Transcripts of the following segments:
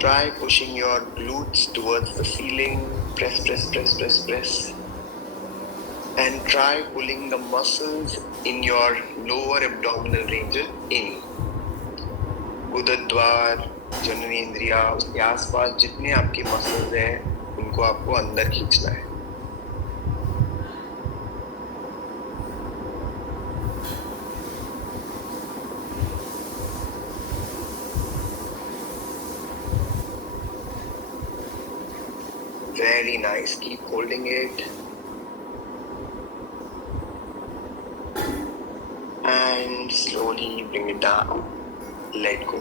Try pushing your glutes towards the ceiling. Press, press, press, press, press. And try pulling the muscles in your lower abdominal region in. उदरद्वार, जननेंद्रिया, उसके आसपास जितने आपके muscles हैं उनको आपको अंदर खींचना है. Very nice. Keep holding it. And slowly bring it down. Let go.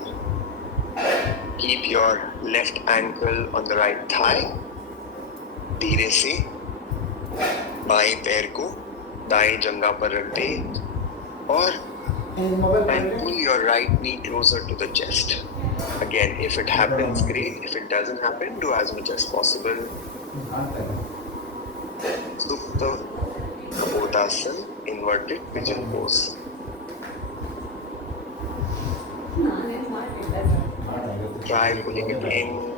Keep your left ankle on the right thigh. धीरे से बाएं पैर को दाएं जंघा पर रख दे और and pull your right knee closer to the chest. Again, if it happens, great. If it doesn't happen, do as much as possible. Supta Kapodasana, inverted pigeon pose. Try pulling it in.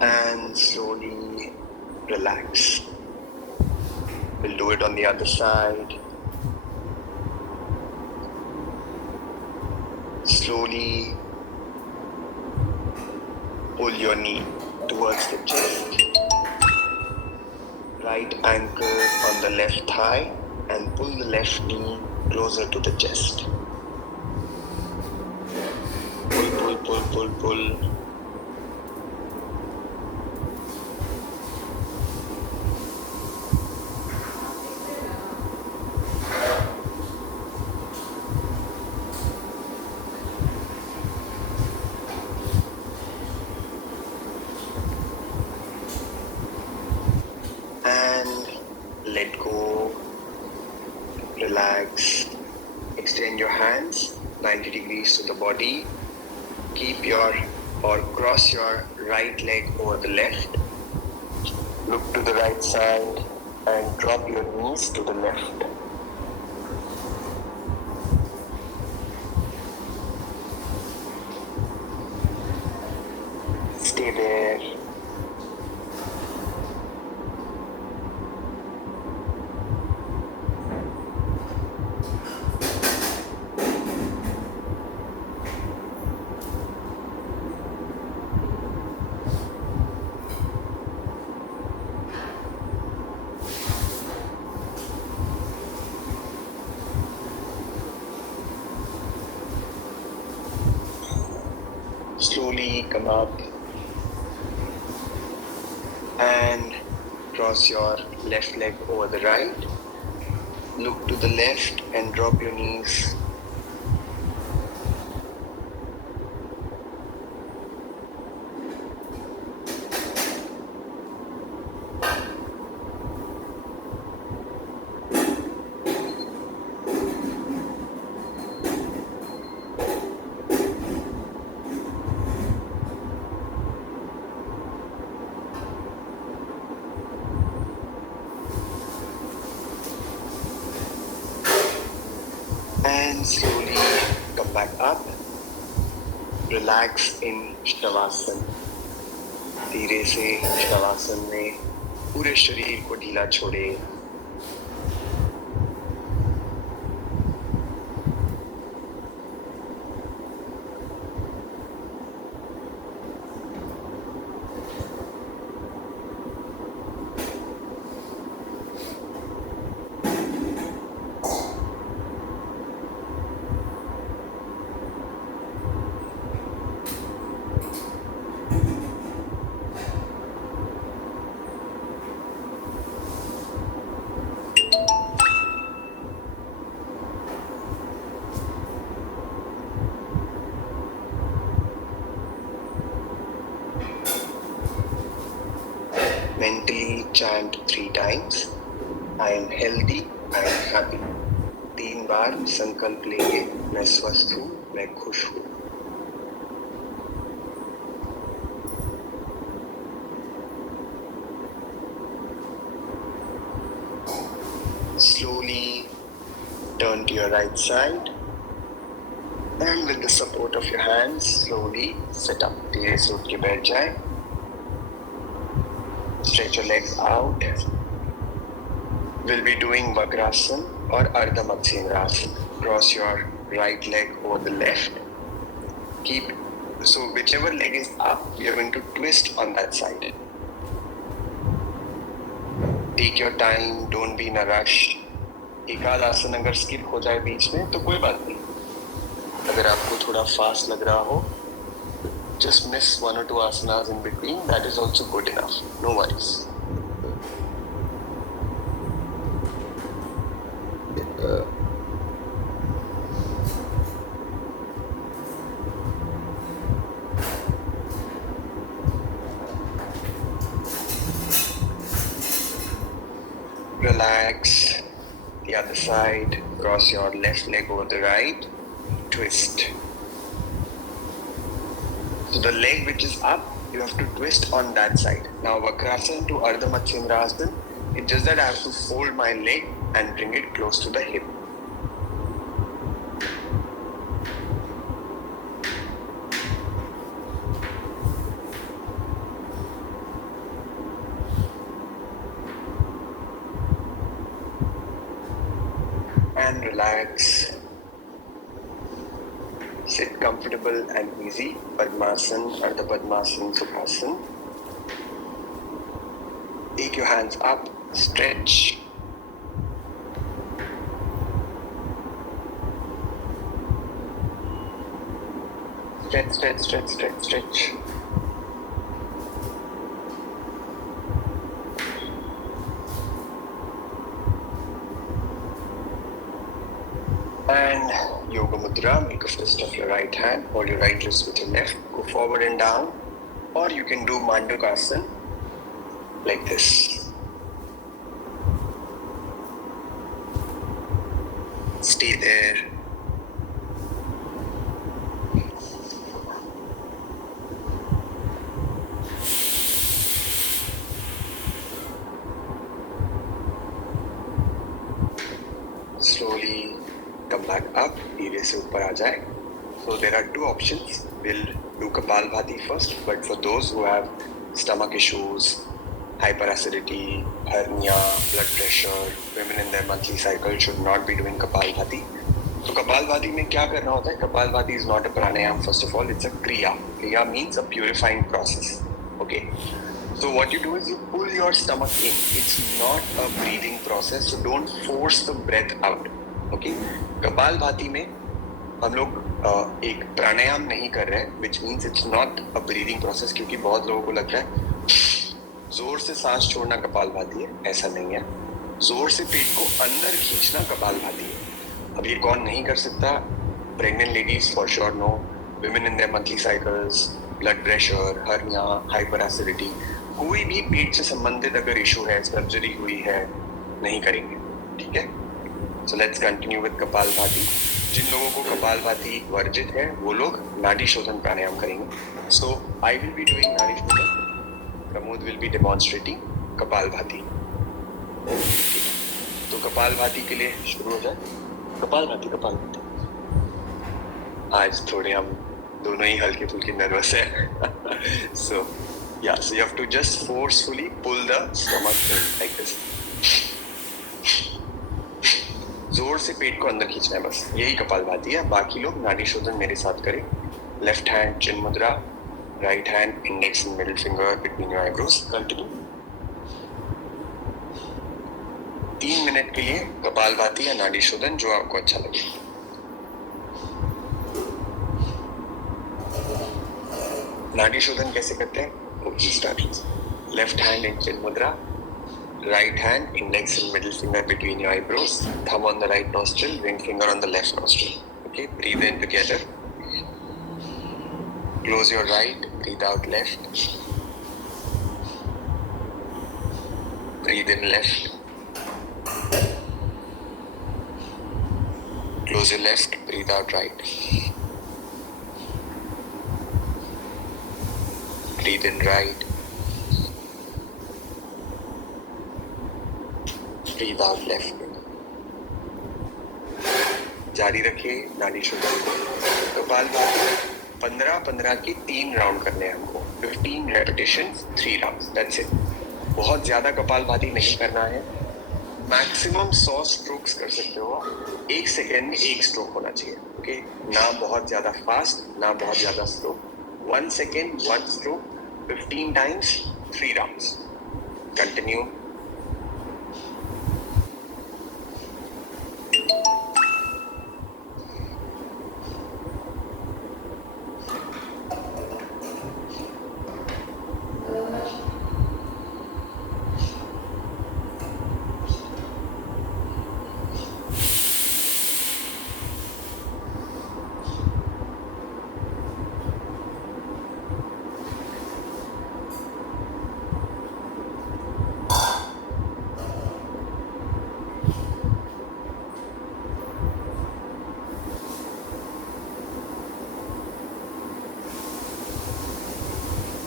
And slowly relax. We'll do it on the other side. Slowly pull your knee towards the chest. Right ankle on the left thigh and pull the left knee closer to the chest. Pull, pull, pull, pull, pull. Let go, relax, extend your hands 90 degrees to the body, keep your or cross your right leg over the left, look to the right side and drop your knees to the left. Stay there. Slowly come up and cross your left leg over the right. Look to the left and drop your knees. And slowly come back up. Relax in Shavasana. धीरे से शवासन में पूरे शरीर को ढीला छोड़े. Mentally chant 3 times. I am healthy, I am happy. 3 बार संकल्प लेंगे. मैं स्वस्थ हूँ, मैं खुश हूँ. Slowly turn to your right side. And with the support of your hands, slowly sit up. धीरे से उठ के बैठ जाए. Stretch your legs out. We'll be doing Vakrasana or Ardha Matsyendrasana. Cross your right leg over the left. So whichever leg is up, you're going to twist on that side. Take your time, don't be in a rush. एक आध आसन अगर skip हो जाए बीच में तो कोई बात नहीं. अगर आपको थोड़ा फास्ट लग रहा हो, just miss 1 or 2 asanas in between. That is also good enough. No worries. Relax. The other side. Cross your left leg over the right. Twist. So the leg which is up, you have to twist on that side. Now Vakrasana to Ardha Matsyendrasana, it's just that I have to fold my leg and bring it close to the hip. And relax. Sit comfortable and easy. Padmasana, Ardha Padmasana, Sukhasana. Take your hands up, stretch. Stretch, stretch, stretch, stretch, stretch. And Yoga Mudra, make a fist of your right hand, hold your right wrist with your left, go forward and down, or you can do Mandukasana like this. Stay there. Slowly come back up, धीरे से ऊपर आ जाए. So there are 2 options. We'll do Kapalbhati first, but for those who have stomach issues, hyperacidity, hernia, blood pressure, women in their monthly cycle should not be doing Kapalbhati. So Kapalbhati में क्या करना होता है? Kapalbhati is not a pranayam. First of all, it's a kriya. Kriya means a purifying process. Okay. So what you do is you pull your stomach in. It's not a breathing process, so don't force the breath out. Okay. Kapalbhati में हम लोग एक प्राणायाम नहीं कर रहे हैं, which means it's not a breathing process, क्योंकि बहुत लोगों को लगता है जोर से सांस छोड़ना कपालभाति है. ऐसा नहीं है. जोर से पेट को अंदर खींचना कपालभाति है. अब ये कौन नहीं कर सकता? Pregnant ladies for sure no, women in their monthly cycles, blood pressure, hernia, hyper acidity, कोई भी पेट से संबंधित अगर इशू है, सर्जरी हुई है, नहीं करेंगे. ठीक है. So let's continue with kapalbhati. जिन लोगों को कपालभाति वर्जित है वो लोग नाड़ी शोधन प्राणायाम करेंगे. सो आई विल बी डूइंग नाड़ी शोधन, Pramod will be demonstrating kapalbhati. तो कपालभाति के लिए शुरू हो जाए. कपालभाति कपालभाति. आज थोड़े हम दोनों ही हल्के फुल्के नर्वस है. So yeah, so you have to just forcefully pull the stomach like this. जोर से पेट को अंदर खींचना है, बस यही कपालभाति है. बाकी लोग नाड़ी शोधन मेरे साथ करें. लेफ्ट हैंड चिन मुद्रा, right hand index and middle finger between your eyebrows. Continue 3 minute के लिए कपालभाति या नाड़ी शोधन, जो आपको अच्छा लगे. नाड़ी शोधन कैसे करते हैं? लेफ्ट हैंड इन चिन मुद्रा, right hand index and middle finger between your eyebrows, thumb on the right nostril, ring finger on the left nostril. Okay, breathe in together, close your right, breathe out left, breathe in left, close your left, breathe out right, breathe in right, breathe out left. जारी रखिए नाड़ी शुद्धन को। कपालभाति 15-15 की 3 round करने हैं हमको। 15 repetition 3 round, that's it. बहुत ज्यादा कपालभाति नहीं करना है। मैक्सिमम 100 स्ट्रोक्स कर सकते हो। 1 सेकेंड में 1 स्ट्रोक होना चाहिए, ओके? ना बहुत ज्यादा फास्ट, ना बहुत ज्यादा slow. 1 second 1 stroke, 15 times 3 rounds. Continue.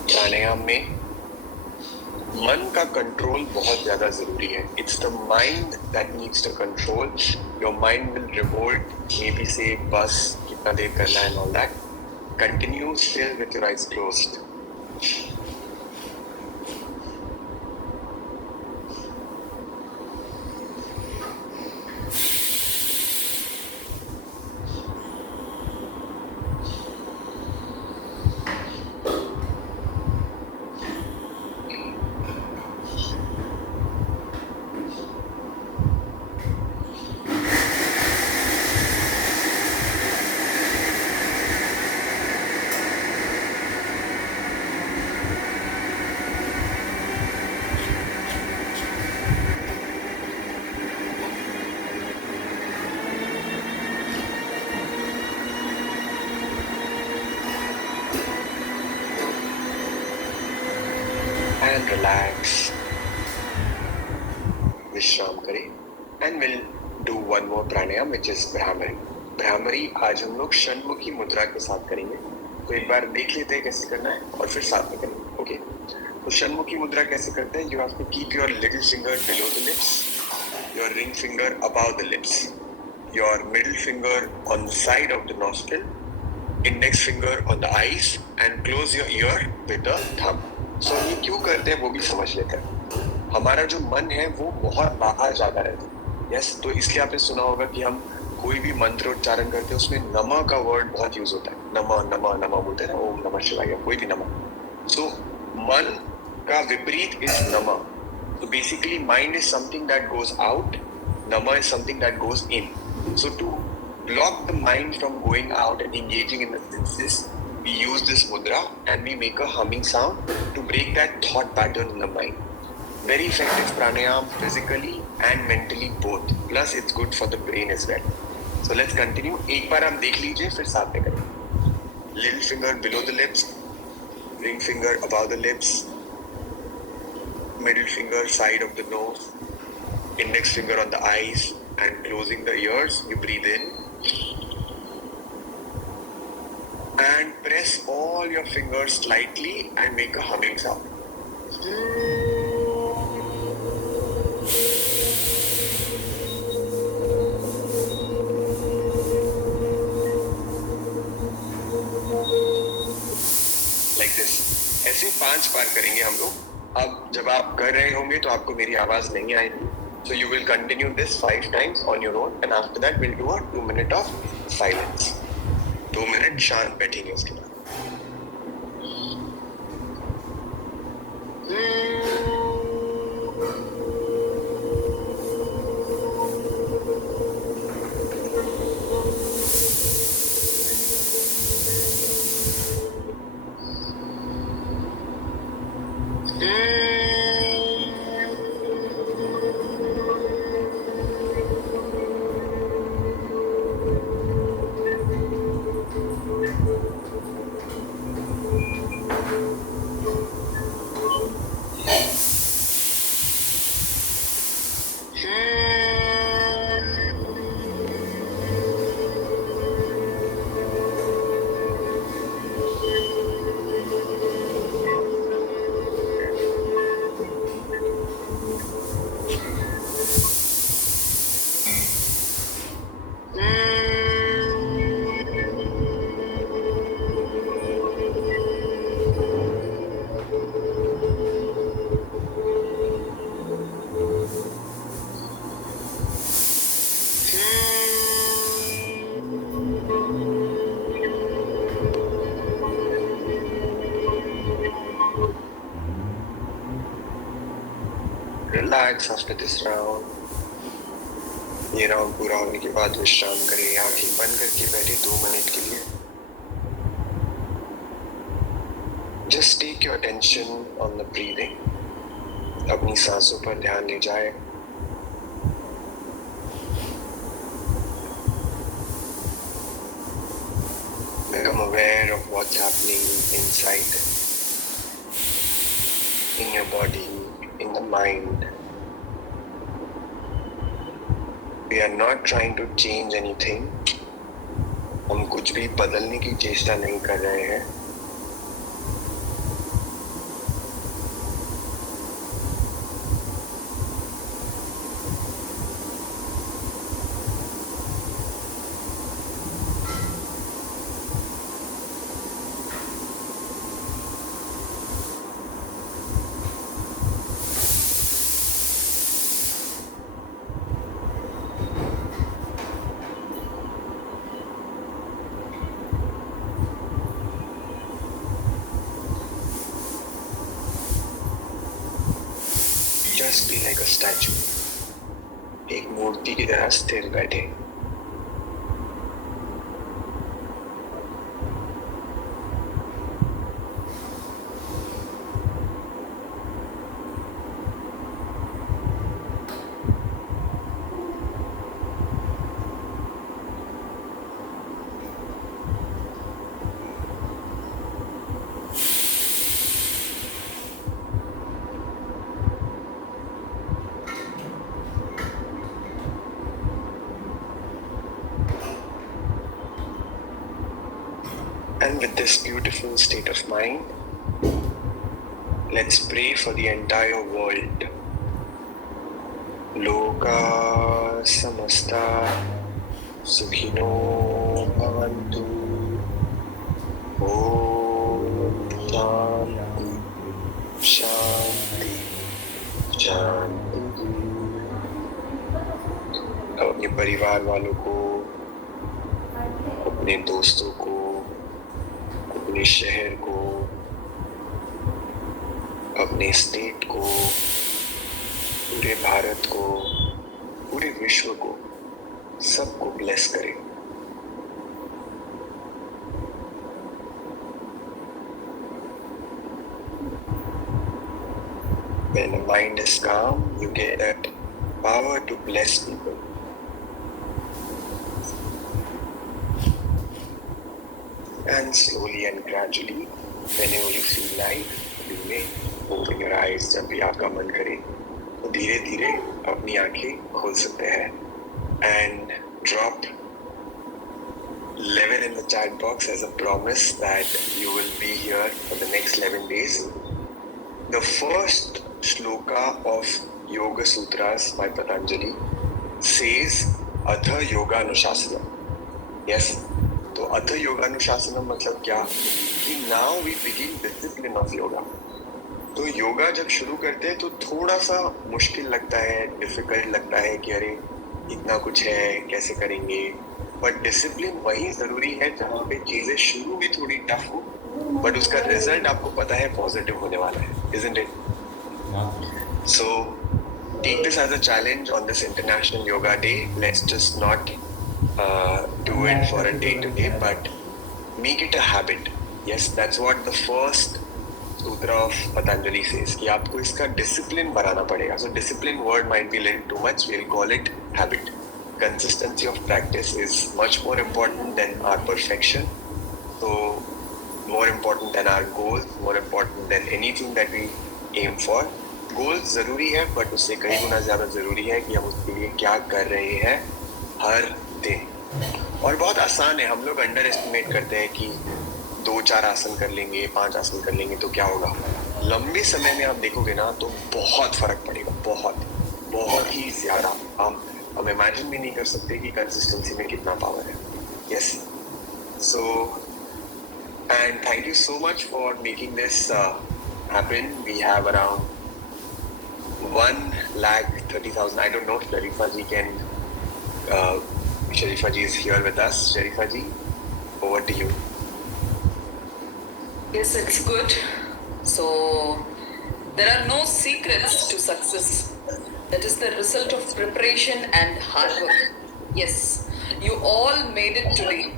Pranayama में मन का कंट्रोल बहुत ज्यादा जरूरी है। It's the mind that needs to control. Your mind will revolt, may be say बस कितना देर करना है, all that. Continue still with your eyes closed. And relax. विश्राम करें। And we'll do one more pranayam, which is Brahmari. Brahmari आज हम लोग षण्मुखी मुद्रा के साथ करेंगे। तो एक बार देख लेते हैं कैसे करना है और फिर साथ में करेंगे, ओके? तो षण्मुखी मुद्रा कैसे करते हैं? You have to keep your little finger below the lips, your ring finger above the lips, your middle finger on the side of the nostril, index finger on the eyes, and close your ear with the thumb. So ये क्यों करते हैं वो भी समझ लेते हैं। हमारा जो मन है वो बहुत बाहर जाता रहता है। यस, तो इसलिए आपने सुना होगा कि हम कोई भी मंत्र उच्चारण करते हैं उसमें नमः का वर्ड बहुत यूज होता है। नमः नमः नमः बोलते हैं ना, ओम नमः शिवाय या कोई भी नमः। सो मन का विपरीत इज नमः। So basically mind is something that goes out, nama is something that goes in. So to block the mind from going out and engaging in the senses, we use this mudra and we make a humming sound to break that thought pattern in the mind. Very effective pranayam physically and mentally both. Plus it's good for the brain as well. So let's continue. एक बार आप देख लीजिए फिर साथ में करें। Little finger below the lips, ring finger above the lips, middle finger side of the nose, index finger on the eyes, and closing the ears. You breathe in and press all your fingers slightly and make a humming sound. Like this. ऐसे 5 बार करेंगे हम लोग। अब जब आप कर रहे होंगे तो आपको मेरी आवाज नहीं आएगी। So you will continue this 5 times on your own, and after that we'll do a 2 minute of silence. 2 minute शांत बैठेंगे उसके बाद। Relax after this round. ये राउंड पूरा होने के बाद विश्राम करें. आंखें बंद करके बैठे 2 मिनट के लिए. Just take your attention on the breathing. अपनी सांसों पर ध्यान ले जाए. Become aware of what's happening inside, in your body, in the mind. We are not trying to change anything. हम कुछ भी बदलने की चेष्टा नहीं कर रहे हैं. Just be like a statue. एक मूर्ति की तरह स्थिर बैठे. And with this beautiful state of mind, let's pray for the entire world. Loka samasta sukhino bhavantu. Om Shanti Shanti Shanti. अपने परिवार वालों को, अपने दोस्तों को, अपने शहर को, अपने स्टेट को, पूरे भारत को, पूरे विश्व को, सबको ब्लेस करें. When the mind is calm, you get that power to bless people. And slowly and gradually, whenever you feel like, you may open your eyes. जब भी आपका मन करे तो धीरे धीरे अपनी आंखें खोल सकते हैं. And drop 11 in the chat box as a promise that you will be here for the next 11 days. The first shloka of Yoga Sutras by Patanjali says Atha Yoga Anushasana. Yes. तो अथ योगानुशासनम मतलब क्या कि now we begin discipline of yoga. तो योगा जब शुरू करते हैं तो थोड़ा सा मुश्किल लगता है, डिफिकल्ट लगता है कि अरे इतना कुछ है, कैसे करेंगे. बट डिसिप्लिन वही जरूरी है जहाँ पे चीजें शुरू में थोड़ी टफ हो, बट उसका रिजल्ट आपको पता है पॉजिटिव होने वाला है. Isn't it? So take this as a challenge on this International Yoga Day. Let's just not do it for a day to day, but make it a habit. Yes, that's what the first sutra of Patanjali says, कि आपको इसका discipline बनाना पड़ेगा. So discipline word might be a little too much. We'll call it habit. Consistency of practice is much more important than our perfection. So more important than our goals, more important than anything that we aim for. Goals जरूरी है, but उससे कई गुना ज़्यादा ज़रूरी है कि हम उसके लिए क्या कर रहे हैं हर दिन. और बहुत आसान है. हम लोग अंडर एस्टिमेट करते हैं कि 2-4 आसन कर लेंगे, 5 आसन कर लेंगे तो क्या होगा. लंबे समय में आप देखोगे ना तो बहुत फर्क पड़ेगा. बहुत ही ज्यादा. हम इमेजिन भी नहीं कर सकते कि कंसिस्टेंसी में कितना पावर है. Yes. So and thank you so much for making this happen. We have around 1,30,000. I don't know if Sharifa ji can. Sharifa ji is here with us. Sharifa ji, over to you. Yes, it's good. So there are no secrets to success. That is the result of preparation and hard work. Yes, you all made it today.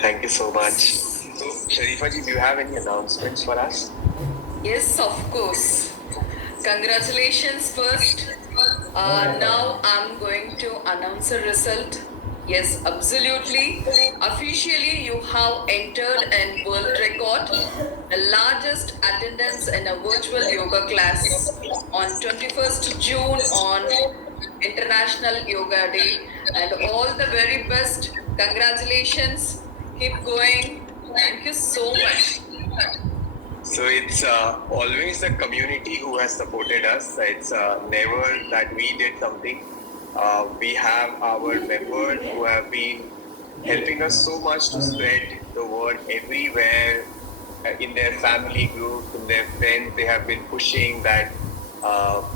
Thank you so much. So, Sharifa ji, do you have any announcements for us? Yes, of course. Congratulations first. Now I'm going to announce a result. Yes, absolutely. Officially, you have entered a world record, the largest attendance in a virtual yoga class on 21st June on International Yoga Day. And all the very best. Congratulations. Keep going. Thank you so much. So it's always the community who has supported us. It's never that we did something. We have our members who have been helping us so much to spread the word everywhere in their family groups, in their friends. They have been pushing that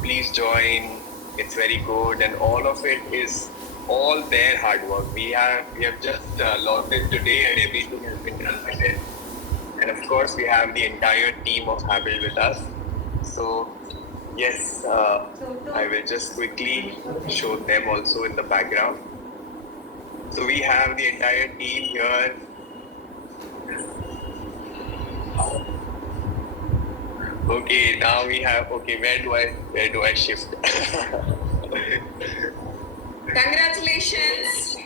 please join. It's very good, and all of it is all their hard work. We have just logged in today, and everything has been done by them. And of course, we have the entire team of Habil with us. So, yes, I will just quickly show them also in the background. So, we have the entire team here. Okay, now we have, okay, where do I shift? Congratulations.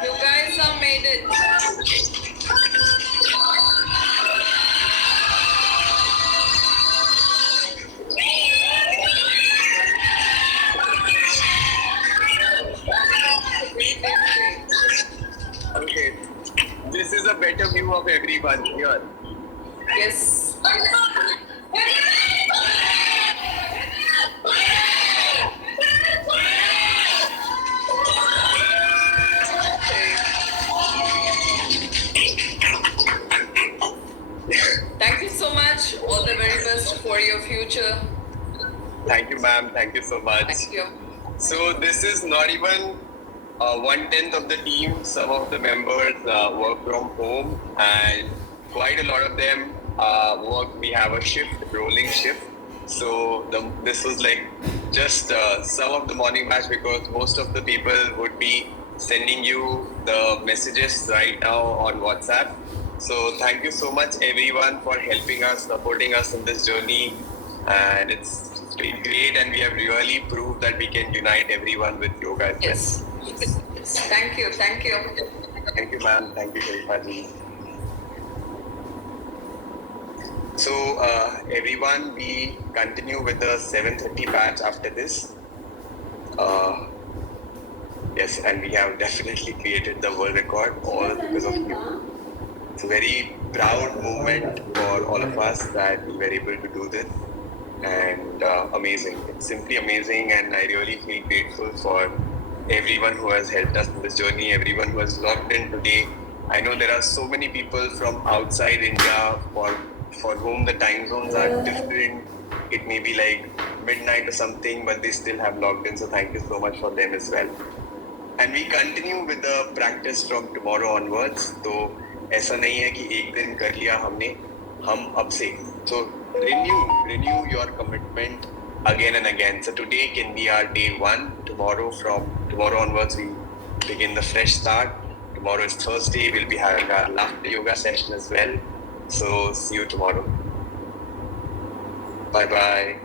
You guys have made it. Okay, this is a better view of everyone here. Yes. Thank you so much. All the very best for your future. Thank you, ma'am. Thank you so much. Thank you. So this is not even 1/10 of the team. Some of the members work from home, and quite a lot of them work. We have a shift, rolling shift. So this was like just some of the morning batch, because most of the people would be sending you the messages right now on WhatsApp. So thank you so much, everyone, for helping us, supporting us in this journey, and it's been great, and we have really proved that we can unite everyone with yoga as well. Yes. Yes. Thank you. Thank you. Thank you, ma'am. Thank you, Sharifa ji. So, everyone, we continue with the 7:30 batch after this. Yes, and we have definitely created the world record, all because of you. It's a very proud moment for all of us that we were able to do this, and amazing. It's simply amazing, and I really feel grateful for everyone who has helped us in this journey, everyone who has logged in today. I know there are so many people from outside India for whom the time zones are different. It may be like midnight or something, but they still have logged in. So thank you so much for them as well. And we continue with the practice from tomorrow onwards. तो ऐसा नहीं है कि एक दिन कर लिया हमने, हम अब से. So renew your commitment again and again. So today can be our day one. From tomorrow onwards, we begin the fresh start. Tomorrow is Thursday. We'll be having our laughter yoga session as well. So see you tomorrow. Bye bye.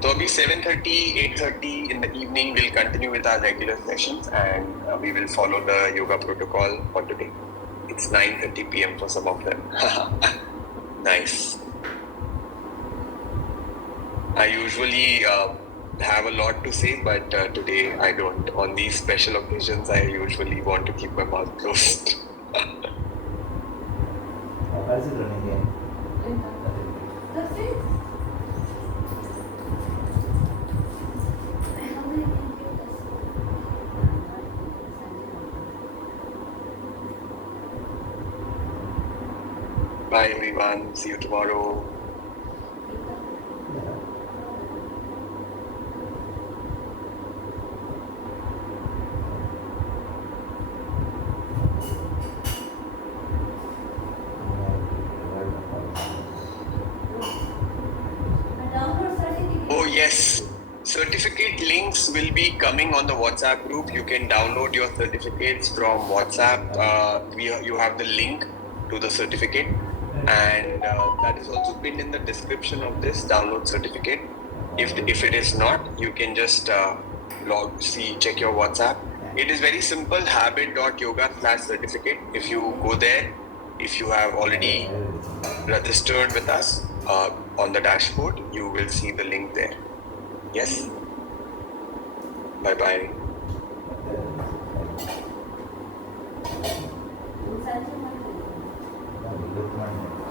So अभी 7:30, 8:30 in the evening, we'll continue with our regular sessions, and we will follow the yoga protocol for today. It's 9:30 p.m. for some of them. Nice. I usually have a lot to say, but today I don't. On these special occasions, I usually want to keep my mouth closed. How's it running again? Bye everyone. See you tomorrow. links will be coming on the WhatsApp group. You can download your certificates from WhatsApp. You have the link to the certificate, and that is also pinned in the description of this download certificate. If it is not, you can just check your WhatsApp. It is very simple, habit.yoga/certificate. If you go there, if you have already registered with us on the dashboard, you will see the link there. Yes? Bye-bye. Look, man.